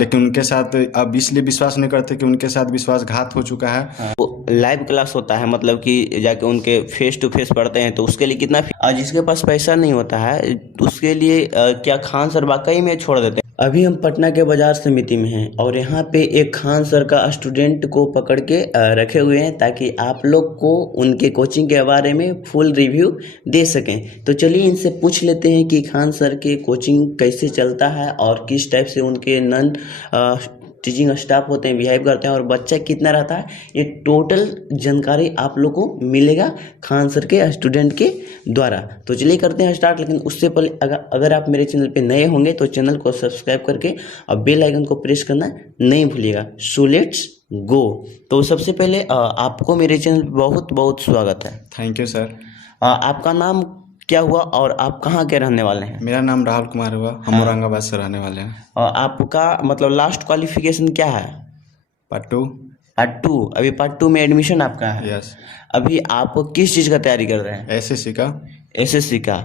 लेकिन उनके साथ अब इसलिए विश्वास नहीं करते कि उनके साथ विश्वासघात हो चुका है। वो लाइव क्लास होता है, मतलब कि जाके उनके फेस टू फेस पढ़ते हैं, तो उसके लिए कितना और जिसके पास पैसा नहीं होता है उसके लिए क्या खान सर वाकई में छोड़ देते हैं। अभी हम पटना के बाजार समिति में हैं और यहाँ पे एक खान सर का स्टूडेंट को पकड़ के रखे हुए हैं ताकि आप लोग को उनके कोचिंग के बारे में फुल रिव्यू दे सकें। तो चलिए इनसे पूछ लेते हैं कि खान सर के कोचिंग कैसे चलता है और किस टाइप से उनके नन टीचिंग स्टाफ होते हैं, बिहेव करते हैं और बच्चा कितना रहता है। ये टोटल जानकारी आप लोग को मिलेगा खान सर के स्टूडेंट के द्वारा। तो चलिए करते हैं स्टार्ट, लेकिन उससे पहले अगर आप मेरे चैनल पे नए होंगे तो चैनल को सब्सक्राइब करके और बेल आइकन को प्रेस करना नहीं भूलिएगा। So let's go. तो सबसे पहले आपको मेरे चैनल पे बहुत बहुत स्वागत है। Thank you sir. आपका नाम क्या हुआ और आप कहाँ के रहने वाले हैं? मेरा नाम राहुल कुमार हुआ, हम औरंगाबाद से रहने वाले हैं। और आपका मतलब लास्ट क्वालिफिकेशन क्या है? पार्ट 2। पार्ट 2। अभी पार्ट 2 में एडमिशन आपका है? यस। अभी आप किस चीज़ का तैयारी कर रहे हैं? एसएससी का। एसएससी का।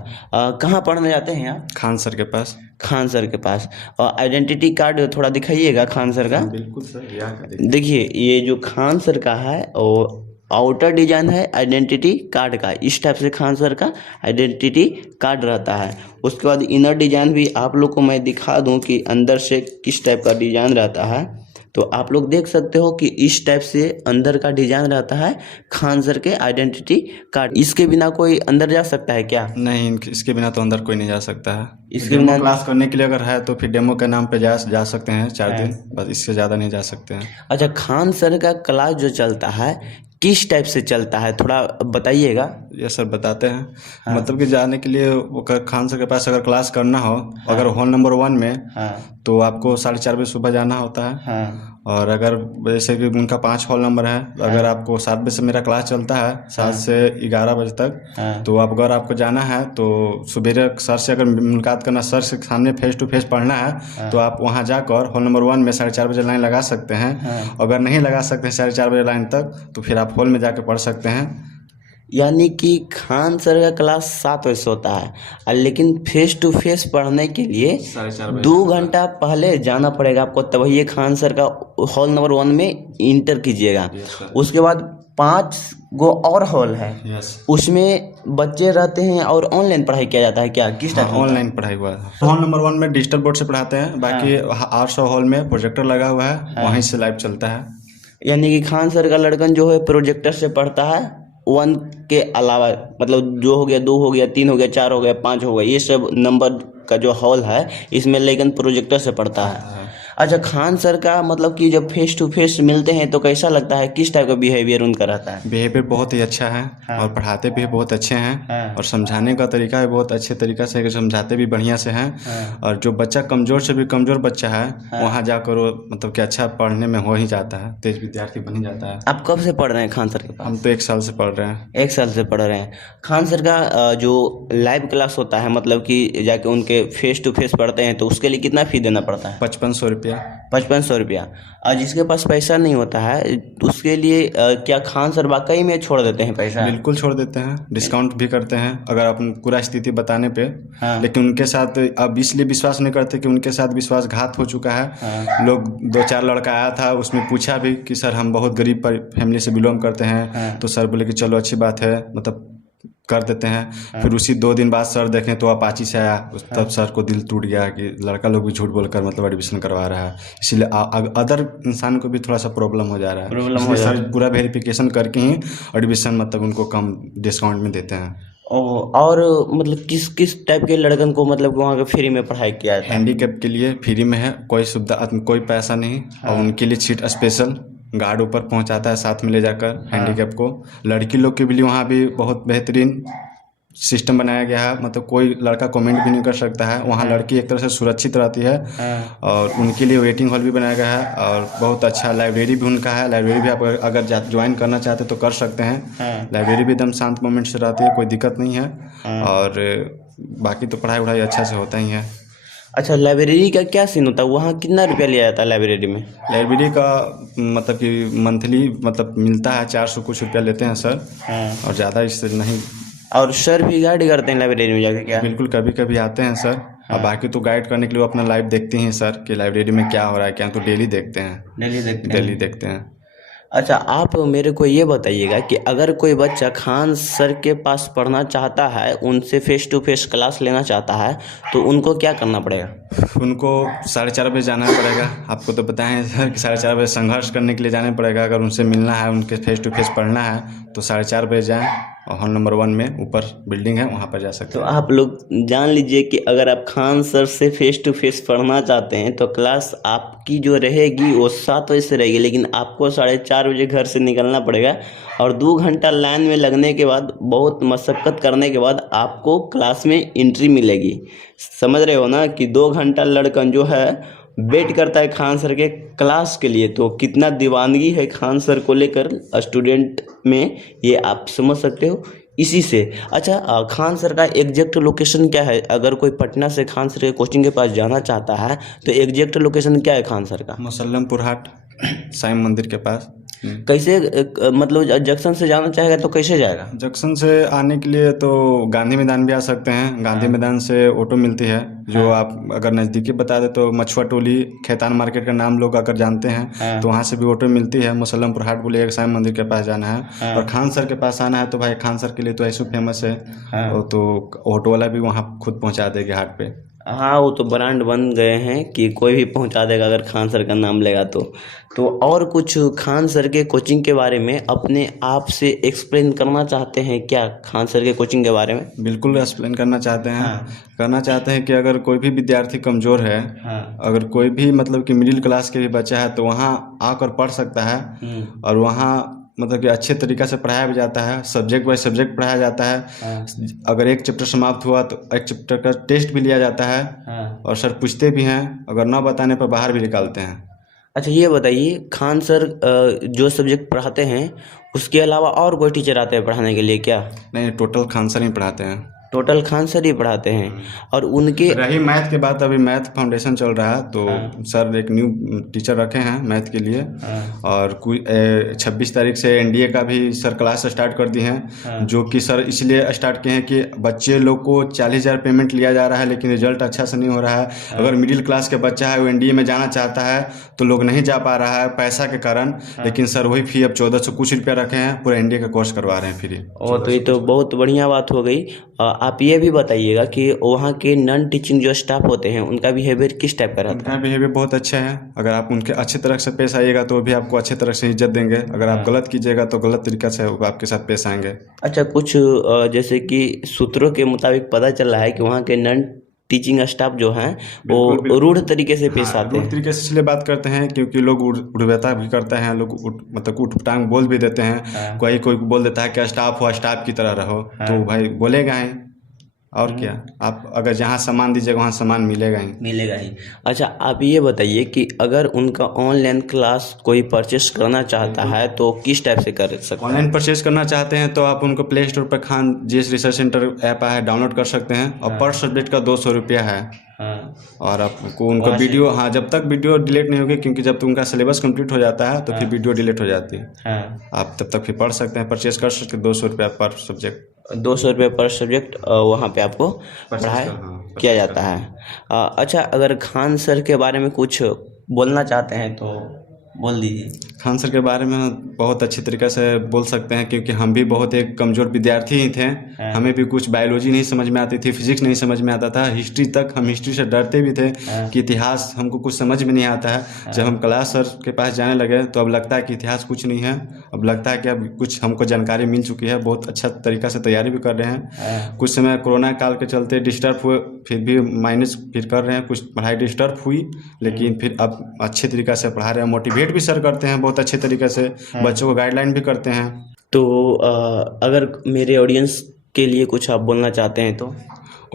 कहाँ पढ़ने जाते हैं आप? खान सर के पास। खान सर के पास। और आइडेंटिटी कार्ड थोड़ा दिखाइएगा खान सर का। बिल्कुल सर, यहाँ देखिए ये जो खान सर का है वो आउटर डिजाइन है आइडेंटिटी कार्ड का। इस टाइप से खान सर का आइडेंटिटी कार्ड रहता है। उसके बाद इनर डिजाइन भी आप लोग को मैं दिखा दूं कि अंदर से किस टाइप का डिजाइन रहता है। तो आप लोग देख सकते हो कि इस टाइप से अंदर का डिजाइन रहता है खान सर के आइडेंटिटी कार्ड। इसके बिना कोई अंदर जा सकता है क्या? नहीं, इसके बिना तो अंदर कोई नहीं जा सकता है। इसके बिना क्लास करने के लिए अगर है तो फिर डेमो के नाम पे जा सकते हैं 4 दिन, बस इससे ज़्यादा नहीं जा सकते हैं। अच्छा, खान सर का क्लास जो चलता है किस टाइप से चलता है थोड़ा बताइएगा। ये सर बताते हैं। मतलब कि जाने के लिए खान सर के पास अगर क्लास करना हो, अगर हॉल नंबर 1 में तो आपको 4:30 बजे सुबह जाना होता है। और अगर जैसे कि उनका 5 हॉल नंबर है, अगर आपको 7 बजे से मेरा क्लास चलता है 7 से 11 बजे तक, तो अगर आपको जाना है तो सुबह सर से अगर मुलाकात करना, सर से सामने फेस टू फेस पढ़ना है तो आप वहाँ जाकर हॉल नंबर 1 में 4:30 बजे लाइन लगा सकते हैं। अगर नहीं लगा सकते 4:30 बजे लाइन तक तो फिर आप हॉल में जाकर पढ़ सकते हैं। यानी कि खान सर का क्लास 7 बजे से होता है, लेकिन फेस टू फेस पढ़ने के लिए 2 घंटा पहले जाना पड़ेगा आपको, तब ये खान सर का हॉल नंबर 1 में इंटर कीजिएगा। उसके बाद 5 गो और हॉल है, उसमें बच्चे रहते हैं और ऑनलाइन पढ़ाई किया जाता है क्या? किस टाइप? ऑनलाइन पढ़ाई हुआ है। हॉल नंबर 1 में डिजिटल बोर्ड से पढ़ाते हैं, बाकी 800 हॉल में प्रोजेक्टर लगा हुआ है, वहीं से लाइव चलता है। यानी कि खान सर का लड़कन जो है प्रोजेक्टर से पढ़ता है 1 के अलावा, मतलब जो हो गया 2 हो गया 3 हो गया 4 हो गया 5 हो गया, ये सब नंबर का जो हॉल है इसमें लेकिन प्रोजेक्टर से पढ़ता है। अच्छा, खान सर का मतलब कि जब फेस टू फेस मिलते हैं तो कैसा लगता है? किस टाइप का बिहेवियर उनका रहता है? बिहेवियर बहुत ही अच्छा है और पढ़ाते भी बहुत अच्छे हैं और समझाने का तरीका भी बहुत अच्छे तरीक़े से समझाते भी बढ़िया से हैं। और जो बच्चा कमज़ोर से भी कमज़ोर बच्चा है वहाँ जाकर वो मतलब कि अच्छा पढ़ने में हो ही जाता है, तेज विद्यार्थी बन ही जाता है। आप कब से पढ़ रहे हैं खान सर के पास? हम तो 1 साल से पढ़ रहे हैं। 1 साल से पढ़ रहे हैं। खान सर का जो लाइव क्लास होता है, मतलब कि जाके उनके फेस टू फेस पढ़ते हैं, तो उसके लिए कितना फ़ी देना पड़ता है? 5500 रुपया। 5500 रुपया। और जिसके पास पैसा नहीं होता है उसके लिए क्या खान सर वाकई में छोड़ देते हैं पैसा? बिल्कुल छोड़ देते हैं, डिस्काउंट भी करते हैं अगर अपन पूरा स्थिति बताने पे। लेकिन उनके साथ अब इसलिए विश्वास नहीं करते कि उनके साथ विश्वासघात हो चुका है। लोग 2-4 लड़का आया था, उसमें पूछा भी कि सर हम बहुत गरीब फैमिली से बिलोंग करते हैं, तो सर बोले कि चलो अच्छी बात है, मतलब कर देते हैं। फिर उसी 2 दिन बाद सर देखें तो अपाची से आया, तब सर को दिल टूट गया कि लड़का लोग भी झूठ बोलकर मतलब एडमिशन करवा रहा है। इसलिए अदर इंसान को भी थोड़ा सा प्रॉब्लम हो जा रहा है, इसलिए सर पूरा वेरिफिकेशन करके ही एडमिशन मतलब उनको कम डिस्काउंट में देते हैं। और मतलब किस किस टाइप के लड़कन को मतलब वहाँ के फ्री में पढ़ाई किया जाता है? हैंडीकैप के लिए फ्री में है, कोई सुविधा कोई पैसा नहीं। और उनके लिए सीट स्पेशल गार्ड ऊपर पहुंचाता है साथ में ले जाकर हैंडीकैप को। लड़की लोग के लिए वहाँ भी बहुत बेहतरीन सिस्टम बनाया गया है, मतलब कोई लड़का कमेंट भी नहीं कर सकता है वहाँ। लड़की एक तरह से सुरक्षित रहती है और उनके लिए वेटिंग हॉल भी बनाया गया है और बहुत अच्छा लाइब्रेरी भी उनका है। लाइब्रेरी भी आप अगर ज्वाइन करना चाहते तो कर सकते हैं। लाइब्रेरी भी एकदम शांत मोमेंट से रहती है, कोई दिक्कत नहीं है। और बाकी तो पढ़ाई वढ़ाई अच्छा से होता ही है। अच्छा, लाइब्रेरी का क्या सीन होता है? वहाँ कितना रुपया लिया जाता है लाइब्रेरी में? लाइब्रेरी का मतलब कि मंथली मतलब मिलता है 400 कुछ रुपया लेते हैं सर, और ज़्यादा इससे नहीं। और सर भी गाइड करते हैं लाइब्रेरी में जाके क्या? बिल्कुल, कभी कभी आते हैं सर और बाकी तो गाइड करने के लिए वो अपना लाइव देखते हैं सर कि लाइब्रेरी में क्या हो रहा है क्या, तो डेली देखते हैं। डेली देखते हैं। अच्छा, आप मेरे को ये बताइएगा कि अगर कोई बच्चा खान सर के पास पढ़ना चाहता है, उनसे फेस टू फेस क्लास लेना चाहता है, तो उनको क्या करना पड़ेगा? उनको 4:30 बजे जाना पड़ेगा। आपको तो पता है सर कि 4:30 बजे संघर्ष करने के लिए जाना पड़ेगा। अगर उनसे मिलना है, उनके फेस टू फेस पढ़ना है तो 4:30 बजे जाएँ और हॉल नंबर 1 में ऊपर बिल्डिंग है, वहाँ पर जा सकते तो हैं। आप लोग जान लीजिए कि अगर आप खान सर से फेस टू फेस पढ़ना चाहते हैं तो क्लास आपकी जो रहेगी वो 7 बजे से रहेगी, लेकिन आपको 4:30 बजे घर से निकलना पड़ेगा और 2 घंटा लाइन में लगने के बाद, बहुत मशक्क़त करने के बाद आपको क्लास में एंट्री मिलेगी। समझ रहे हो ना कि 2 घंटा लड़कन जो है वेट करता है खान सर के क्लास के लिए, तो कितना दीवानगी है खान सर को लेकर स्टूडेंट में, ये आप समझ सकते हो इसी से। अच्छा, खान सर का एग्जैक्ट लोकेशन क्या है? अगर कोई पटना से खान सर के कोचिंग के पास जाना चाहता है तो एग्जैक्ट लोकेशन क्या है खान सर का? मुसल्लमपुर हाट, साईं मंदिर के पास। कैसे मतलब जंक्शन से जाना चाहेगा तो कैसे जाएगा? जंक्शन से आने के लिए तो गांधी मैदान भी आ सकते हैं। गांधी मैदान से ऑटो मिलती है, जो आप अगर नज़दीकी बता दे तो मछुआ टोली, खेतान मार्केट का नाम लोग अगर जानते हैं तो वहाँ से भी ऑटो मिलती है। मुसल्लमपुर हाट बोले साईं मंदिर के पास जाना है और खान सर के पास आना है तो भाई खान सर के लिए तो ऐसे फेमस है, तो ऑटो वाला भी वहाँ खुद पहुँचा देंगे हाट पे। हाँ, वो तो ब्रांड बन गए हैं कि कोई भी पहुंचा देगा अगर खान सर का नाम लेगा तो और कुछ खान सर के कोचिंग के बारे में अपने आप से एक्सप्लेन करना चाहते हैं क्या खान सर के कोचिंग के बारे में? बिल्कुल एक्सप्लेन करना चाहते हैं। कि अगर कोई भी विद्यार्थी कमज़ोर है, अगर कोई भी मतलब कि मिडिल क्लास के भी बच्चा है तो वहाँ आकर पढ़ सकता है और वहाँ मतलब कि अच्छे तरीक़े से पढ़ाया भी जाता है, सब्जेक्ट बाय सब्जेक्ट पढ़ाया जाता है। अगर एक चैप्टर समाप्त हुआ तो एक चैप्टर का टेस्ट भी लिया जाता है और सर पूछते भी हैं, अगर ना बताने पर बाहर भी निकालते हैं। अच्छा, ये बताइए खान सर जो सब्जेक्ट पढ़ाते हैं उसके अलावा और कोई टीचर आते हैं पढ़ाने के लिए क्या? नहीं, टोटल खान सर ही पढ़ाते हैं। टोटल खान सर ही पढ़ाते हैं। और उनके रही मैथ के बाद, अभी मैथ फाउंडेशन चल रहा है तो सर एक न्यू टीचर रखे हैं मैथ के लिए और 26 तारीख से एनडीए का भी सर क्लास स्टार्ट कर दिए हैं, जो कि सर इसलिए स्टार्ट किए हैं कि बच्चे लोग को 40,000 पेमेंट लिया जा रहा है लेकिन रिजल्ट अच्छा से नहीं हो रहा है। अगर मिडिल क्लास के बच्चा है वो एनडीए में जाना चाहता है तो लोग नहीं जा पा रहा है पैसा के कारण, लेकिन सर वही फी अब 1400 कुछ रुपया रखे हैं, पूरा एनडीए का कोर्स करवा रहे हैं फ्री। तो ये तो बहुत बढ़िया बात हो गई। आप ये भी बताइएगा कि वहाँ के नॉन टीचिंग जो स्टाफ होते हैं उनका बिहेवियर किस टाइप का रहता है? उनका बिहेवियर बहुत अच्छा है। अगर आप उनके अच्छे तरह से पेश आइएगा तो भी आपको अच्छे तरह से इज्जत देंगे, अगर आप गलत कीजिएगा तो गलत तरीक़ा से वो आपके साथ पेश आएंगे। अच्छा, कुछ जैसे कि सूत्रों के मुताबिक पता चल रहा है कि वहाँ के नॉन टीचिंग स्टाफ जो हैं वो रूढ़ तरीके से पेश आते हैं। रूढ़ तरीके से इसलिए बात करते हैं क्योंकि लोग उड़वेता भी करते हैं, लोग मतलब उठपटांग बोल भी देते हैं। कोई बोल देता है कि स्टाफ हो, स्टाफ की तरह रहो, तो भाई बोलेगा ही और क्या। आप अगर जहाँ सामान दीजिएगा वहाँ सामान मिलेगा ही। अच्छा, आप ये बताइए कि अगर उनका ऑनलाइन क्लास कोई परचेस करना चाहता है तो किस टाइप से कर सकता है? ऑनलाइन परचेस करना चाहते हैं तो आप उनको प्ले स्टोर पर Khan GS research centre app है, डाउनलोड कर सकते हैं और पर सब्जेक्ट का 200 रुपया है। और आपको उनका वीडियो, जब तक वीडियो डिलीट नहीं होगी, क्योंकि जब तक उनका सिलेबस कंप्लीट हो जाता है तो फिर वीडियो डिलीट हो जाती है। आप तब तक फिर पढ़ सकते हैं, परचेस कर सकते हैं। 200 रुपया पर सब्जेक्ट, 200 रुपये पर सब्जेक्ट वहाँ पे आपको पढ़ाई किया जाता है। अच्छा, अगर खान सर के बारे में कुछ बोलना चाहते हैं तो बोल दीजिए। खान सर के बारे में बहुत अच्छी तरीक़े से बोल सकते हैं क्योंकि हम भी बहुत एक कमज़ोर विद्यार्थी ही थे। हमें भी कुछ बायोलॉजी नहीं समझ में आती थी, फिजिक्स नहीं समझ में आता था, हिस्ट्री तक हम हिस्ट्री से डरते भी थे कि इतिहास हमको कुछ समझ में नहीं आता है। जब हम क्लास सर के पास जाने लगे तो अब लगता है कि इतिहास कुछ नहीं है, अब लगता है कि अब कुछ हमको जानकारी मिल चुकी है। बहुत अच्छा तरीक़ा से तैयारी भी कर रहे हैं। कुछ समय कोरोना काल के चलते डिस्टर्ब हुए, फिर भी माइनस फिर कर रहे हैं, कुछ पढ़ाई डिस्टर्ब हुई लेकिन फिर अब अच्छे तरीक़े से पढ़ा रहे हैं। मोटिवेट भी सर करते हैं बहुत अच्छे तरीके से, बच्चों को गाइडलाइन भी करते हैं। तो अगर मेरे ऑडियंस के लिए कुछ आप बोलना चाहते हैं तो?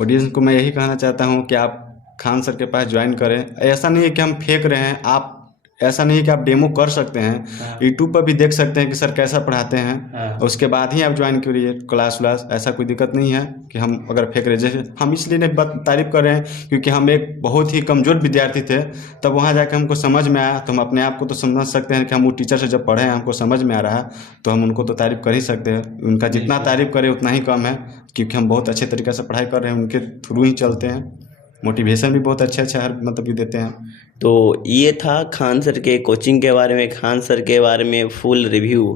ऑडियंस को मैं यही कहना चाहता हूँ कि आप खान सर के पास ज्वाइन करें। ऐसा नहीं है कि हम फेंक रहे हैं, आप ऐसा नहीं है कि आप डेमो कर सकते हैं, यूट्यूब पर भी देख सकते हैं कि सर कैसा पढ़ाते हैं, उसके बाद ही आप ज्वाइन करिए क्लास व्लास। ऐसा कोई दिक्कत नहीं है कि हम अगर फेंक रहे। जैसे हम इसलिए नहीं तारीफ़ कर रहे हैं क्योंकि हम एक बहुत ही कमज़ोर विद्यार्थी थे, तब वहाँ जाकर हमको समझ में आया तो हम अपने आप को तो समझ सकते हैं कि हम वो टीचर से जब पढ़े हैं हमको समझ में आ रहा है तो हम उनको तो तारीफ़ कर ही सकते हैं। उनका जितना तारीफ़ करें उतना ही कम है क्योंकि हम बहुत अच्छे तरीके से पढ़ाई कर रहे हैं, उनके थ्रू ही चलते हैं। मोटिवेशन भी बहुत अच्छा हर मतलब कि देते हैं। तो ये था खान सर के कोचिंग के बारे में, खान सर के बारे में फुल रिव्यू।